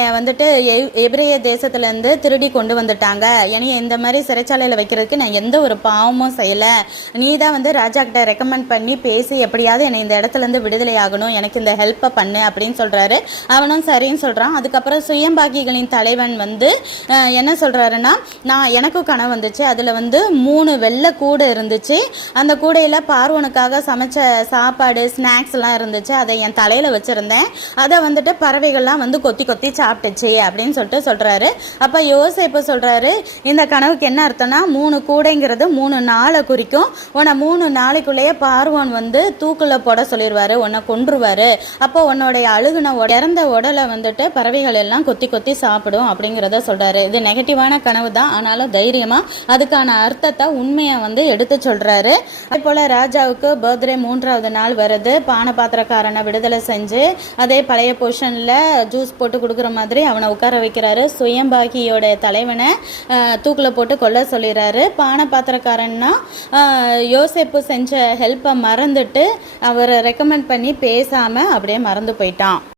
என்னைய வந்துட்டு எபிரேய தேசத்துலேருந்து திருடி கொண்டு வந்துட்டாங்க. என்னைய இந்த மாதிரி சிறைச்சாலையில் வைக்கிறதுக்கு நான் எந்த ஒரு பாவமும் செய்யலை. நீ தான் வந்து ராஜா கிட்ட ரெக்கமெண்ட் பண்ணி பேசி எப்படியாவது என்னை இந்த இடத்துலேருந்து விடுதலை ஆகணும். எனக்கு இந்த ஹெல்ப்பை பண்ணு அப்படின்னு சொல்கிறாரு அவனும் சரின்னு சொல்கிறான் அதுக்கப்புறம் சுயம்பாகிகளின் தலைவன் வந்து என்ன சொல்கிறாருன்னா நான் எனக்கும் கனவு வந்துச்சு. அதில் வந்து மூணு வெள்ளை கூடை இருந்துச்சு. அந்த கூடையில் பார்வனுக்காக சமைச்ச சாப்பாடு ஸ்நாக்ஸ்லாம் இருந்துச்சு. அதை என் தலையில் வச்சுருந்தேன். அதை வந்துட்டு பறவைகள்லாம் வந்து கொத்தி கொத்தி சாப்பிட்டுச்சு அப்படின்னு சொல்லிட்டு சொல்கிறாரு அப்போ யோசேப்பு சொல்கிறாரு இந்த கனவுக்கு என்ன அர்த்தம்னா மூணு கூடைங்கிறது மூணு நாளை குறிக்கும். உன்னை மூணு நாளைக்குள்ளேயே பார்வன் வந்து தூக்கில் போட சொல்லிடுவாரு உன்னை கொன்றுவாரு. அப்போ உன்னுடைய அழுகுன உட- இறந்த உடலை வந்துட்டு பறவைகள் எல்லாம் கொத்தி கொத்தி சாப்பிடும் அப்படிங்கிறத சொல்கிறாரு இது நெகட்டிவான கனவு தான் ஆனாலும் தைரியமாக அதுக்கான அர்த்தத்தை உண்மையை வந்து எடுத்து சொல்கிறாரு அதே போல் ராஜாவுக்கு பர்த்டே மூன்றாவது நாள் வருது. பானை பாத்திரக்காரனை விடுதலை செஞ்சு அதே பழைய பொஷனில் ஜூஸ் போட்டு கொடுக்குற மாதிரி அவனை உட்கார வைக்கிறாரு. சுயம்பாகியோட தலைவனை தூக்கில் போட்டு கொல்ல சொல்லிடுறாரு பானை பாத்திரக்காரன்னா யோசிப்பு யோசேப்பு செஞ்ச ஹெல்ப்பை மறந்துட்டு அவரை ரெக்கமெண்ட் பண்ணி பேசாமல் அப்படியே மறந்து போயிட்டான்.